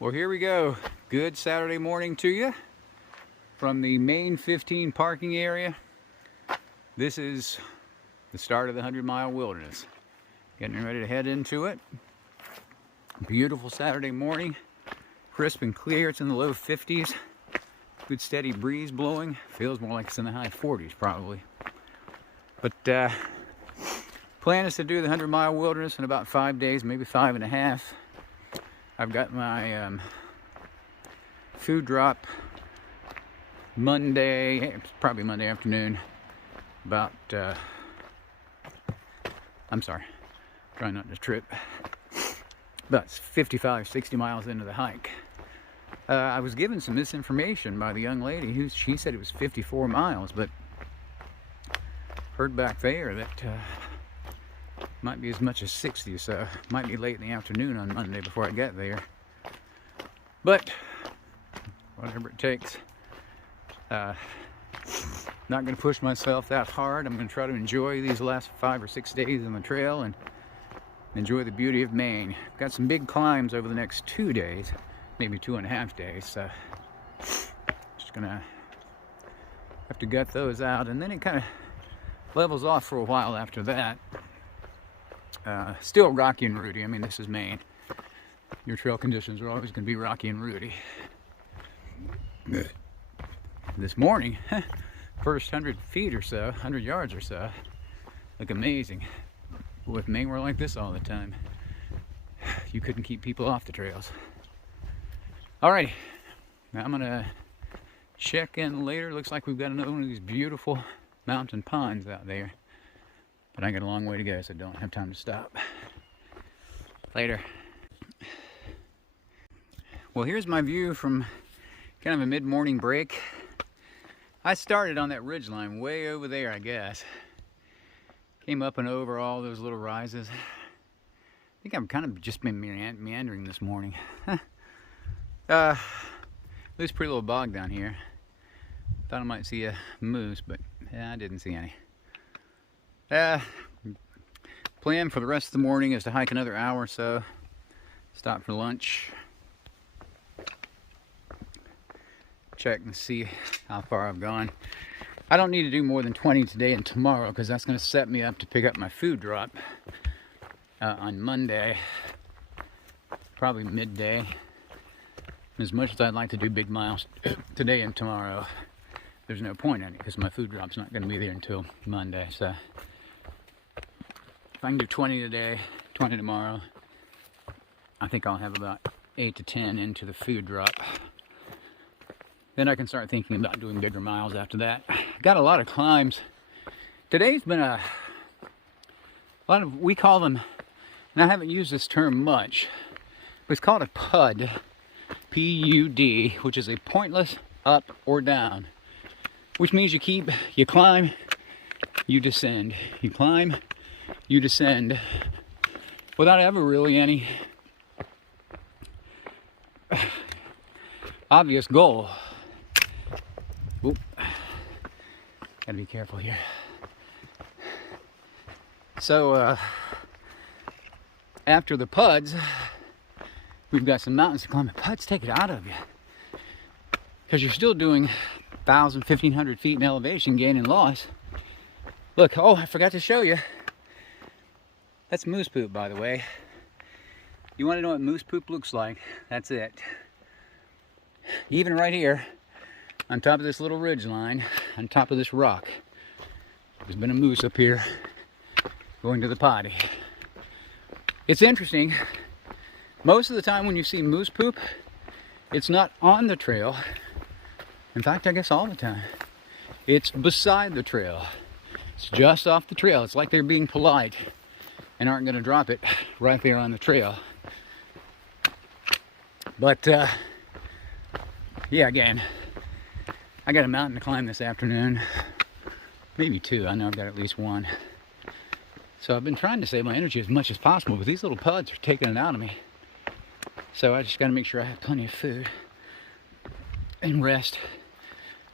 Well, here we go. Good Saturday morning to you from the main 15 parking area. This is the start of the 100-mile wilderness. Getting ready to head into it. Beautiful Saturday morning. Crisp and clear. It's in the low 50s. Good steady breeze blowing. Feels more like it's in the high 40s probably. But plan is to do the 100-mile wilderness in about 5 days, maybe 5.5. I've got my food drop Monday, probably Monday afternoon, about, I'm sorry, trying not to trip, about 55, 60 miles into the hike. I was given some misinformation by the young lady she said it was 54 miles, but heard back there that might be as much as 60, so might be late in the afternoon on Monday before I get there. But whatever it takes. Not going to push myself that hard. I'm going to try to enjoy these last 5 or 6 days on the trail and enjoy the beauty of Maine. Got some big climbs over the next 2 days, maybe 2.5 days. So just gonna have to gut those out, and then it kind of levels off for a while after that. Still rocky and rooty. I mean, this is Maine. Your trail conditions are always going to be rocky and rooty. This morning, first 100 feet or so, 100 yards or so, look amazing. With Maine, we're like this all the time. You couldn't keep people off the trails. Alrighty, now I'm gonna check in later. Looks like we've got another one of these beautiful mountain ponds out there. But I got a long way to go, so I don't have time to stop. Later. Well, here's my view from kind of a mid-morning break. I started on that ridgeline way over there, I guess. Came up and over all those little rises. I think I've kind of just been meandering this morning. There's a pretty little bog down here. Thought I might see a moose, but yeah, I didn't see any. Plan for the rest of the morning is to hike another hour or so. Stop for lunch. Check and see how far I've gone. I don't need to do more than 20 today and tomorrow, because that's going to set me up to pick up my food drop on Monday, probably midday. As much as I'd like to do big miles today and tomorrow, there's no point in it because my food drop's not going to be there until Monday. So if I can do 20 today, 20 tomorrow, I think I'll have about 8 to 10 into the food drop. Then I can start thinking about doing bigger miles after that. Got a lot of climbs. Today's been a lot of, we call them, and I haven't used this term much, but it's called a PUD, P-U-D, which is a pointless up or down, which means you climb, you descend. You climb, you descend, without ever really any obvious goal. Oop. Gotta be careful here. So, after the PUDs, we've got some mountains to climb. The PUDs take it out of you, because you're still doing 1,000, 1,500 feet in elevation, gain and loss. Look, oh, I forgot to show you. That's moose poop, by the way. You want to know what moose poop looks like? That's it. Even right here, on top of this little ridge line, on top of this rock, there's been a moose up here going to the potty. It's interesting. Most of the time when you see moose poop, it's not on the trail. In fact, I guess all the time. It's beside the trail. It's just off the trail. It's like they're being polite and aren't going to drop it right there on the trail. But, yeah, again, I got a mountain to climb this afternoon. Maybe 2. I know I've got at least 1. So I've been trying to save my energy as much as possible, but these little PUDs are taking it out of me. So I just got to make sure I have plenty of food and rest.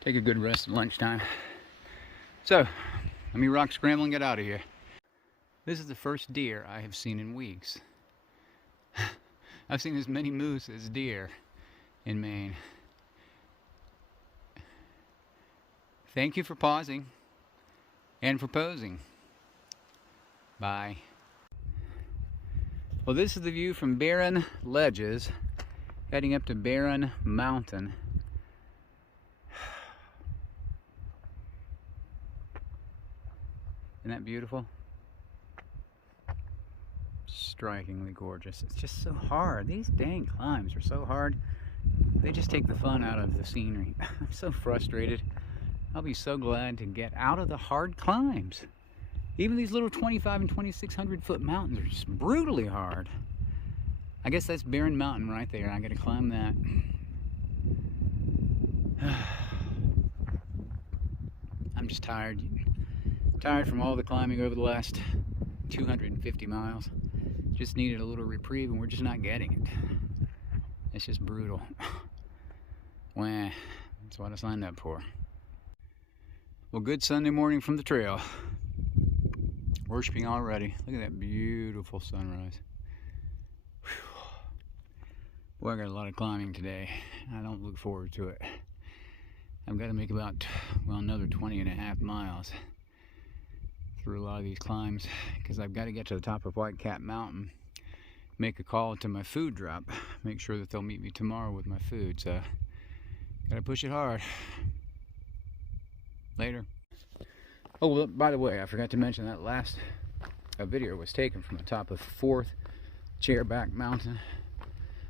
Take a good rest at lunchtime. So, let me rock scramble and get out of here. This is the first deer I have seen in weeks. I've seen as many moose as deer in Maine. Thank you for pausing and for posing. Bye. Well, this is the view from Barren Ledges, heading up to Chairback Mountain. Isn't that beautiful? Strikingly gorgeous. It's just so hard. These dang climbs are so hard. They just take the fun out of the scenery. I'm so frustrated. I'll be so glad to get out of the hard climbs. Even these little 2,500 and 2,600 foot mountains are just brutally hard. I guess that's Barren Mountain right there. I gotta climb that. I'm just tired. Tired from all the climbing over the last 250 miles. Just needed a little reprieve and we're just not getting it. It's just brutal. Wah, that's what I signed up for. Well, good Sunday morning from the trail. Worshipping already. Look at that beautiful sunrise. Whew. Boy, I got a lot of climbing today. I don't look forward to it. I've got to make about, well, another 20.5 miles through a lot of these climbs because I've got to get to the top of Whitecap Mountain, make a call to my food drop, make sure that they'll meet me tomorrow with my food. So, got to push it hard. Later. Oh, well, by the way, I forgot to mention that last video was taken from the top of 4th Chairback Mountain.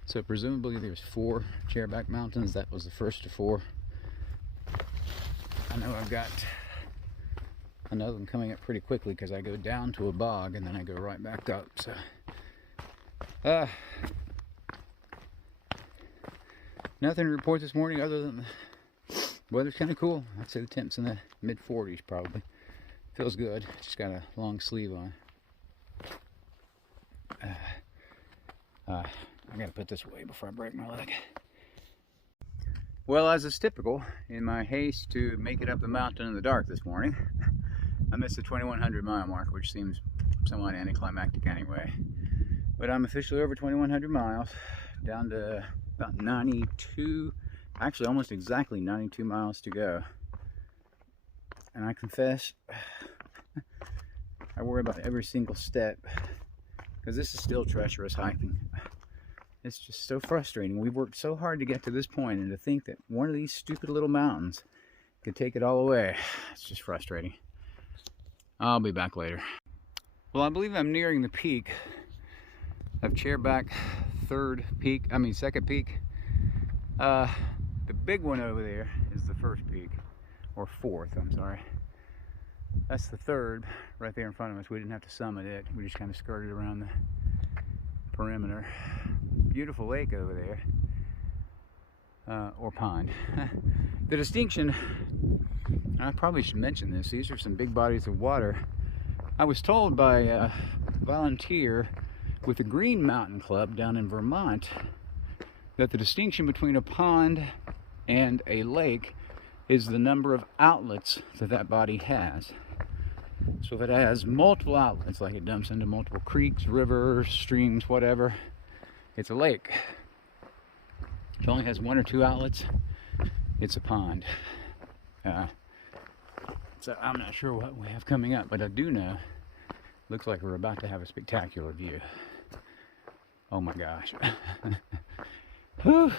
So presumably there's 4 Chairback Mountains. That was the first of 4. I know I've got another one coming up pretty quickly because I go down to a bog and then I go right back up. So, nothing to report this morning other than the weather's kind of cool. I'd say the temp's in the mid-40s probably. Feels good. Just got a long sleeve on. I gotta put this away before I break my leg. Well, as is typical, in my haste to make it up the mountain in the dark this morning, I missed the 2,100 mile mark, which seems somewhat anticlimactic anyway. But I'm officially over 2,100 miles, down to about 92, actually almost exactly 92 miles to go. And I confess, I worry about every single step because this is still treacherous hiking. It's just so frustrating. We've worked so hard to get to this point, and to think that one of these stupid little mountains could take it all away, it's just frustrating. I'll be back later. Well, I believe I'm nearing the peak of Chairback second peak. The big one over there is the first peak. Or 4th, I'm sorry. That's the 3rd right there in front of us. We didn't have to summit it. We just kind of skirted around the perimeter. Beautiful lake over there. Or pond. The distinction, I probably should mention this, these are some big bodies of water. I was told by a volunteer with the Green Mountain Club down in Vermont that the distinction between a pond and a lake is the number of outlets that body has. So if it has multiple outlets, like it dumps into multiple creeks, rivers, streams, whatever, it's a lake. If it only has 1 or 2 outlets, it's a pond. So I'm not sure what we have coming up, but I do know, looks like we're about to have a spectacular view. Oh my gosh. Whew.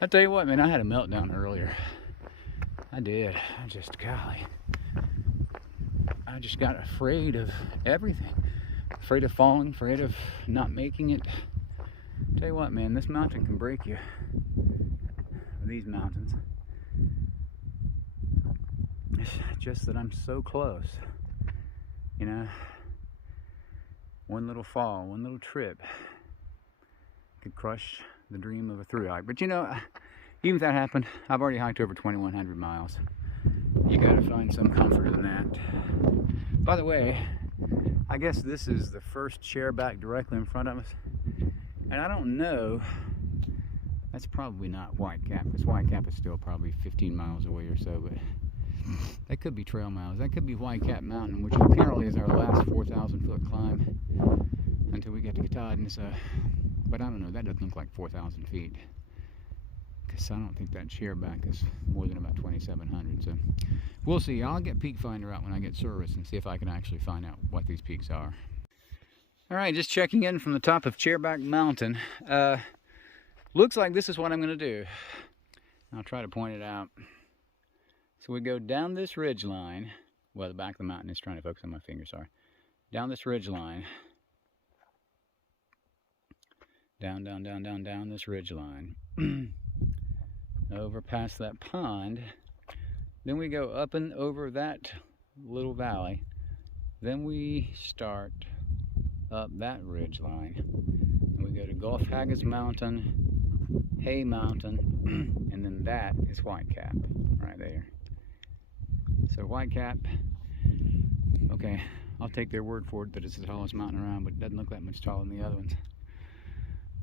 I tell you what, man, I had a meltdown earlier. I did. Golly. I just got afraid of everything. Afraid of falling, afraid of not making it. Tell you what, man, this mountain can break you. These mountains. It's just that I'm so close. You know, one little fall, one little trip could crush the dream of a thru hike. But you know, even if that happened, I've already hiked over 2,100 miles. You gotta find some comfort in that. By the way, I guess this is the first chairback directly in front of us. And I don't know, that's probably not Whitecap, because Whitecap is still probably 15 miles away or so, but that could be trail miles. That could be Whitecap Mountain, which apparently is our last 4,000 foot climb until we get to Katahdin. So but I don't know, that doesn't look like 4,000 feet. Because I don't think that Chairback is more than about 2,700. So we'll see. I'll get Peak Finder out when I get service and see if I can actually find out what these peaks are. All right, just checking in from the top of Chairback Mountain. Looks like this is what I'm going to do. I'll try to point it out. So we go down this ridge line. Well, the back of the mountain is trying to focus on my finger, sorry. Down this ridge line. Down this ridge line. Over past that pond. Then we go up and over that little valley. Then we start up that ridge line. And we go to Gulf Haggis Mountain, Hay Mountain, and then that is Whitecap right there. So Whitecap, okay, I'll take their word for it that it's the tallest mountain around, but it doesn't look that much taller than the other ones.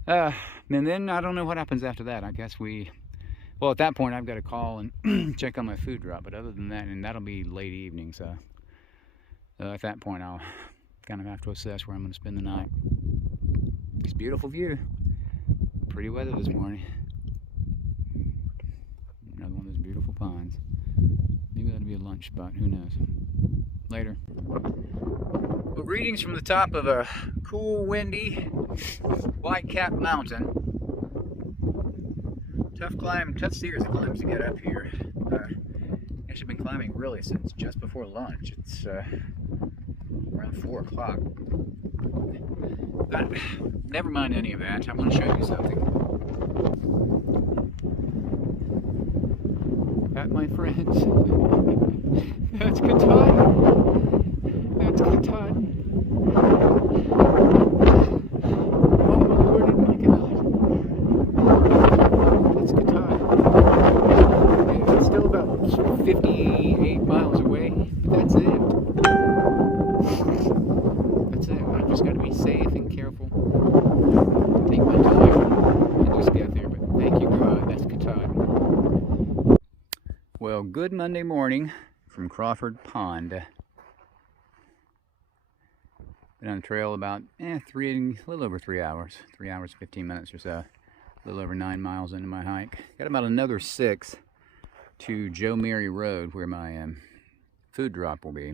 And then I don't know what happens after that. I guess well, at that point I've got to call and check on my food drop, but other than that, and that'll be late evening, so at that point I'll kind of have to assess where I'm going to spend the night. It's a beautiful view. Pretty weather this morning. Another one of those beautiful pines. Maybe that'll be a lunch spot, who knows. Later. Well, greetings from the top of a cool, windy Whitecap Mountain. Tough series of climbs to get up here. Actually been climbing really since just before lunch. It's around 4 o'clock. But never mind any of that. I want to show you something. That, my friends, that's Katahdin. That's Katahdin. Oh my Lord and my God. That's Katahdin. Yeah, it's still about 58 miles away, but that's it. That's it. I just got to be safe and careful. Take my time and just get there, but thank you God, that's Katahdin. Well, good Monday morning from Crawford Pond. Been on the trail about a little over 3 hours. 3 hours, 15 minutes or so. A little over 9 miles into my hike. Got about another 6 to Joe Mary Road where my food drop will be.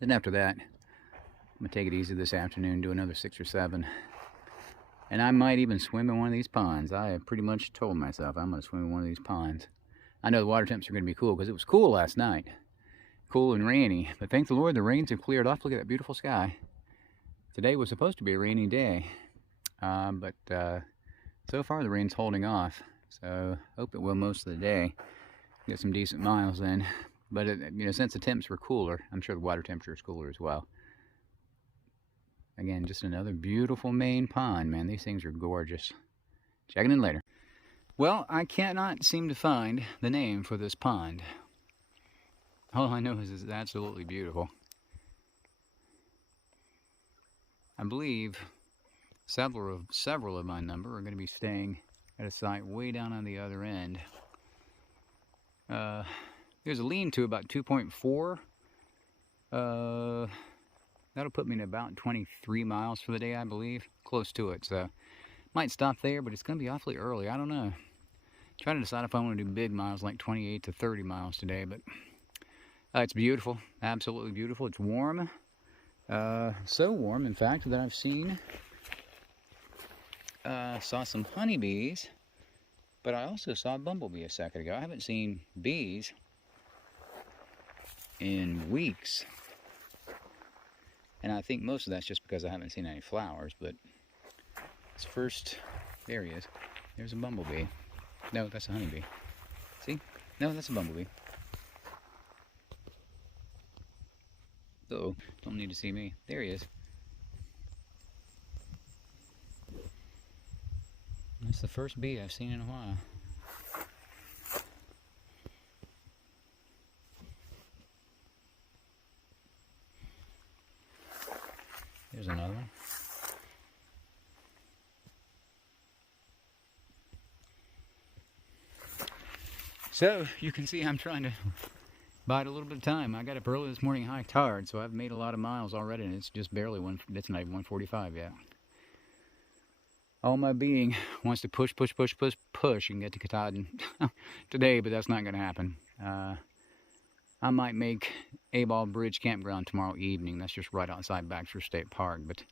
Then after that, I'm going to take it easy this afternoon, do another 6 or 7. And I might even swim in one of these ponds. I have pretty much told myself I'm going to swim in one of these ponds. I know the water temps are going to be cool because it was cool last night. Cool and rainy. But thank the Lord the rains have cleared off. Look at that beautiful sky. Today was supposed to be a rainy day. But so far the rain's holding off. So hope it will most of the day. Get some decent miles in. But since the temps were cooler, I'm sure the water temperature is cooler as well. Again, just another beautiful main pond, man. These things are gorgeous. Checking in later. Well, I cannot seem to find the name for this pond. All I know is it's absolutely beautiful. I believe several of my number are going to be staying at a site way down on the other end. There's a lean-to about 2.4. That'll put me in about 23 miles for the day, I believe. Close to it, so might stop there, but it's going to be awfully early. I don't know. Trying to decide if I want to do big miles like 28 to 30 miles today, but it's beautiful. Absolutely beautiful. It's warm. So warm, in fact, that I've saw some honeybees, but I also saw a bumblebee a second ago. I haven't seen bees in weeks. And I think most of that's just because I haven't seen any flowers, but it's first, there he is. There's a bumblebee. No, that's a honeybee. See? No, that's a bumblebee. Uh-oh, don't need to see me. There he is. That's the first bee I've seen in a while. There's another one. So, you can see I'm trying to bide a little bit of time. I got up early this morning, hiked hard, so I've made a lot of miles already, and it's just barely it's not even 1:45 yet. All my being wants to push and get to Katahdin today, but that's not going to happen. I might make A-Ball Bridge Campground tomorrow evening. That's just right outside Baxter State Park, but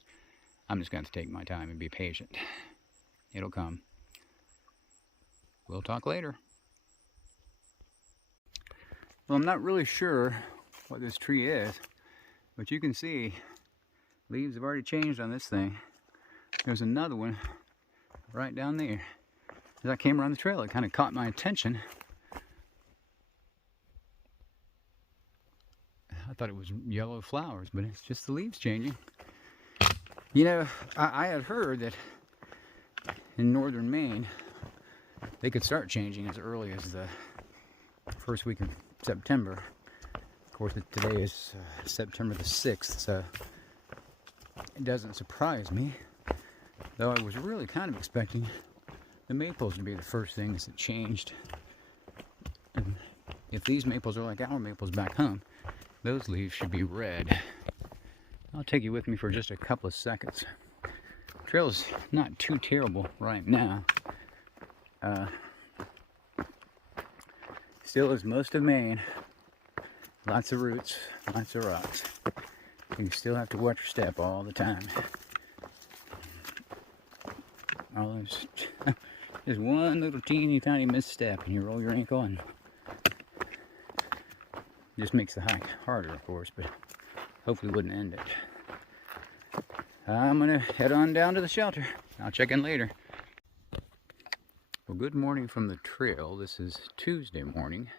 I'm just going to take my time and be patient. It'll come. We'll talk later. Well, I'm not really sure what this tree is, but you can see leaves have already changed on this thing. There's another one right down there. As I came around the trail, it kind of caught my attention. I thought it was yellow flowers, but it's just the leaves changing. You know, I had heard that in northern Maine, they could start changing as early as the first week of September. Of course, today is September the 6th, so it doesn't surprise me. Though I was really kind of expecting the maples to be the first things that changed. And if these maples are like our maples back home, those leaves should be red. I'll take you with me for just a couple of seconds. The trail's not too terrible right now. Still is most of Maine. Lots of roots, lots of rocks. You still have to watch your step all the time. Oh, there's one little teeny tiny misstep and you roll your ankle and just makes the hike harder, of course, but hopefully wouldn't end it. I'm gonna head on down to the shelter. I'll check in later. Well, good morning from the trail. This is Tuesday morning,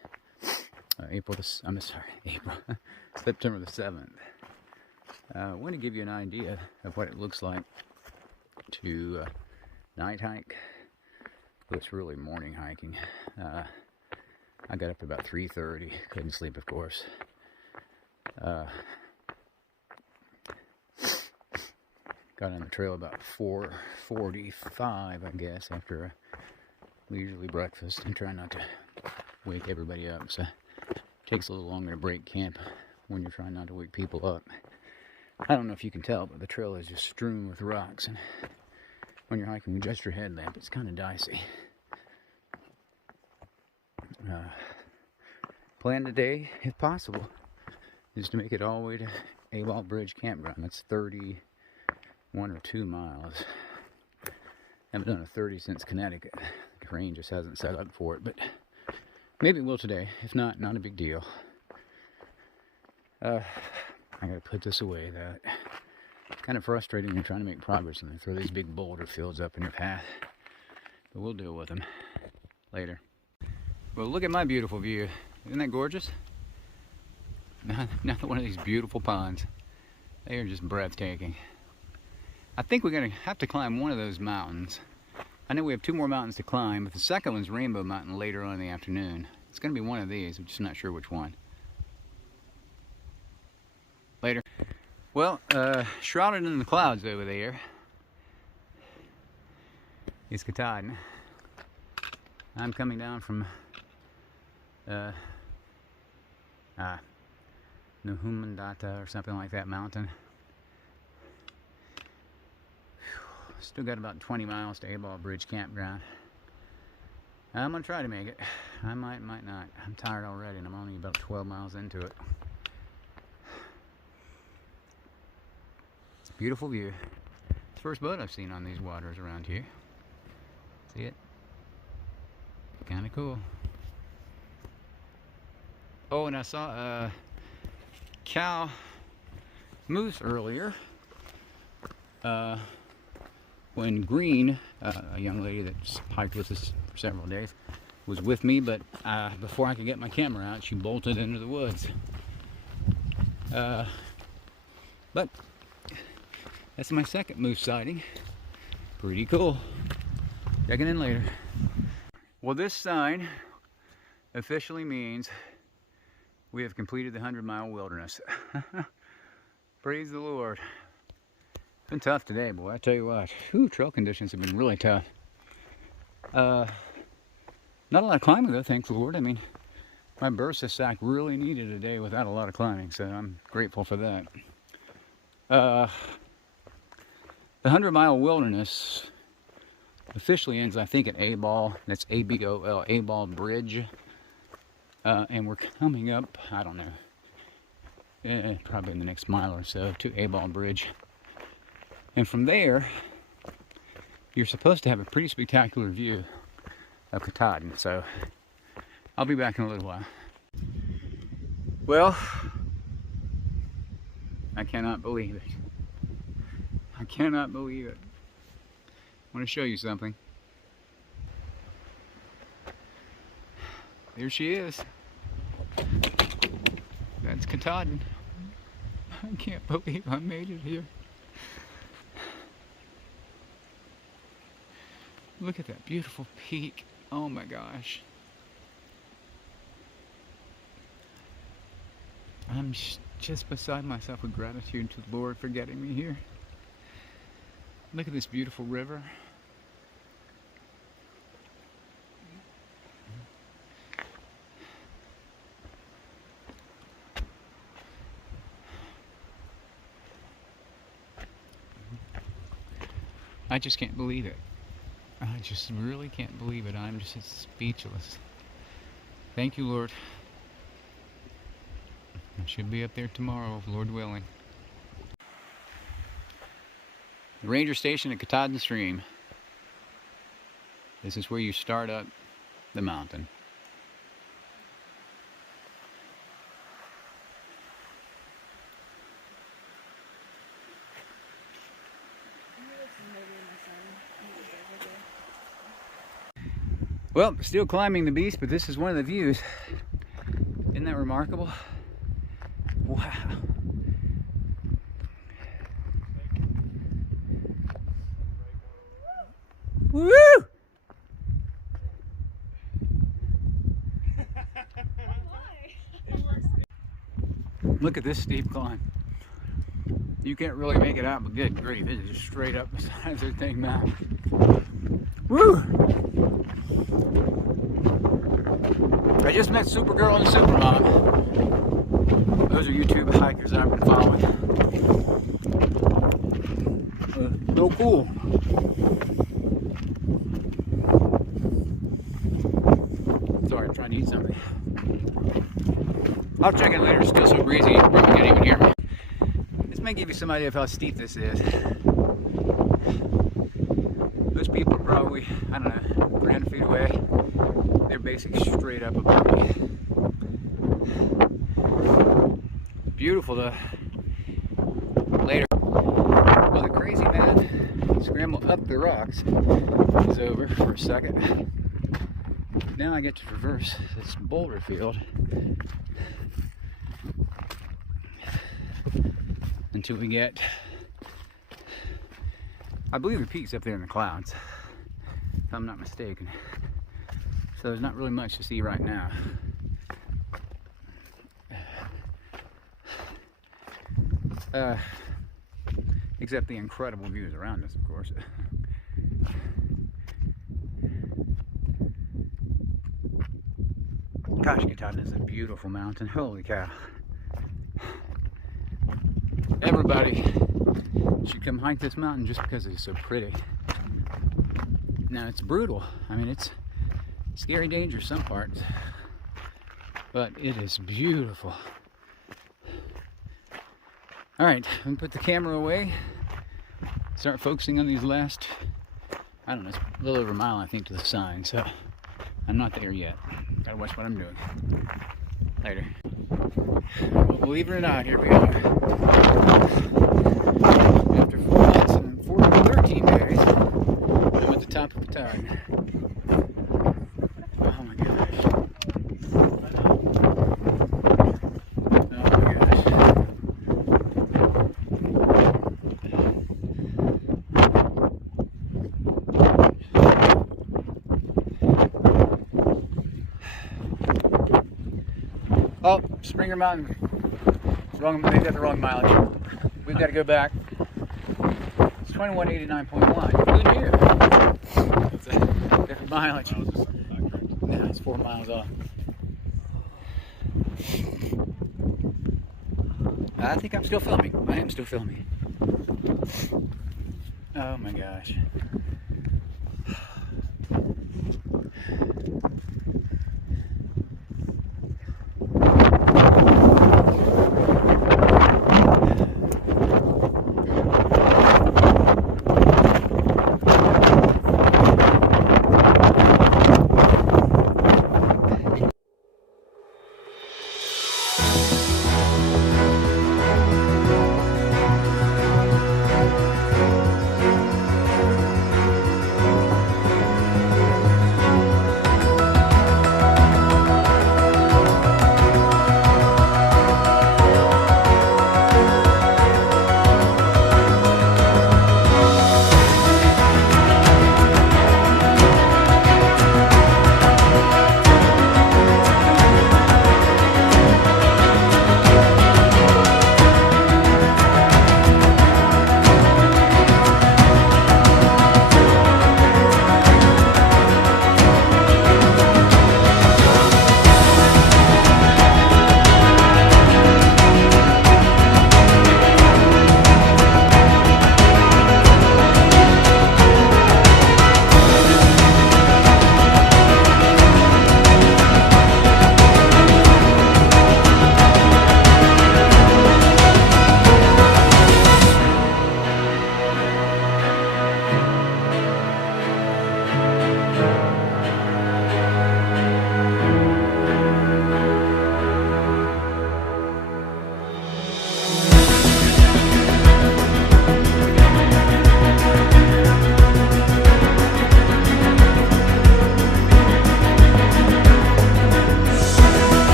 September the 7th. I want to give you an idea of what it looks like to night hike. Well, it's really morning hiking. I got up about 3:30. Couldn't sleep, of course. Got on the trail about 4:45, I guess, after a leisurely breakfast. I'm trying not to wake everybody up, so it takes a little longer to break camp when you're trying not to wake people up. I don't know if you can tell, but the trail is just strewn with rocks, and when you're hiking with just your headlamp, it's kind of dicey. Plan today, if possible, is to make it all the way to A-Ball Bridge Campground. That's 31 or 2 miles. Haven't done a 30 since Connecticut. The terrain just hasn't set up for it, but maybe it will today. If not, not a big deal. I gotta put this away. That it's kind of frustrating when you're trying to make progress and they throw these big boulder fields up in your path. But we'll deal with them later. Well, look at my beautiful view. Isn't that gorgeous? Another one of these beautiful ponds. They are just breathtaking. I think we're going to have to climb one of those mountains. I know we have 2 more mountains to climb, but the second one's Rainbow Mountain later on in the afternoon. It's going to be one of these. I'm just not sure which one. Later. Well, shrouded in the clouds over there is Katahdin. I'm coming down from Nuhumandata or something like that mountain. Still got about 20 miles to A-Ball Bridge Campground. I'm gonna try to make it. I might not. I'm tired already and I'm only about 12 miles into it. It's a beautiful view. It's the first boat I've seen on these waters around here. See it? Kind of cool. Oh, and I saw a cow moose earlier. When Green, a young lady that's hiked with us for several days, was with me, but before I could get my camera out, she bolted into the woods. But that's my second moose sighting. Pretty cool. Checking in later. Well, this sign officially means we have completed the 100-mile wilderness. Praise the Lord. It's been tough today, boy. I tell you what. Whew, trail conditions have been really tough. Not a lot of climbing, though, thanks the Lord. I mean, my Bursa sack really needed a day without a lot of climbing, so I'm grateful for that. The 100-mile wilderness Officially ends, I think, at A-Ball. That's A-B-O-L, A-Ball Bridge. And we're coming up, I don't know, probably in the next mile or so, to A-Ball Bridge. And from there, you're supposed to have a pretty spectacular view of Katahdin. So I'll be back in a little while. Well, I cannot believe it. I cannot believe it. I want to show you something. There she is. That's Katahdin. I can't believe I made it here. Look at that beautiful peak. Oh my gosh. I'm just beside myself with gratitude to the Lord for getting me here. Look at this beautiful river. I just can't believe it. I just really can't believe it. I'm just speechless. Thank you, Lord. I should be up there tomorrow, Lord willing. The ranger station at Katahdin Stream. This is where you start up the mountain. Well, still climbing the beast, but this is one of the views. Isn't that remarkable? Wow. Woo! Look at this steep climb. You can't really make it out, but good grief, it is just straight up beside the thing now. Woo! I just met Supergirl and Supermom. Those are YouTube hikers that I've been following. So cool. Sorry, I'm trying to eat something. I'll check it later. It's still so breezy, you probably can't even hear me. This may give you some idea of how steep this is. Those people are probably, I don't know, 300 feet away. They're basically straight up above me. Beautiful though. Later. Well, the crazy man scramble up the rocks is over for a second. Now I get to traverse this boulder field until we get, I believe the peak's up there in the clouds, if I'm not mistaken. So there's not really much to see right now. Except the incredible views around us, of course. Gosh, Katahdin is a beautiful mountain. Holy cow. Everybody should come hike this mountain just because it's so pretty. Now, it's brutal. I mean, it's scary, dangerous some parts, but it is beautiful. All right, I'm gonna put the camera away, start focusing on these last, I don't know, it's a little over a mile, I think, to the sign, so I'm not there yet. Gotta watch what I'm doing. Later. Well, believe it or not, here we are. After 4 months and 13 days, I'm at the top of the Katahdin. Oh my gosh. Oh, Springer Mountain. Wrong, they got the wrong mileage. We've got to go back. It's 2189.1. Who knew? It's a different mileage. No, it's 4 miles off. I think I'm still filming. I am still filming. Oh my gosh.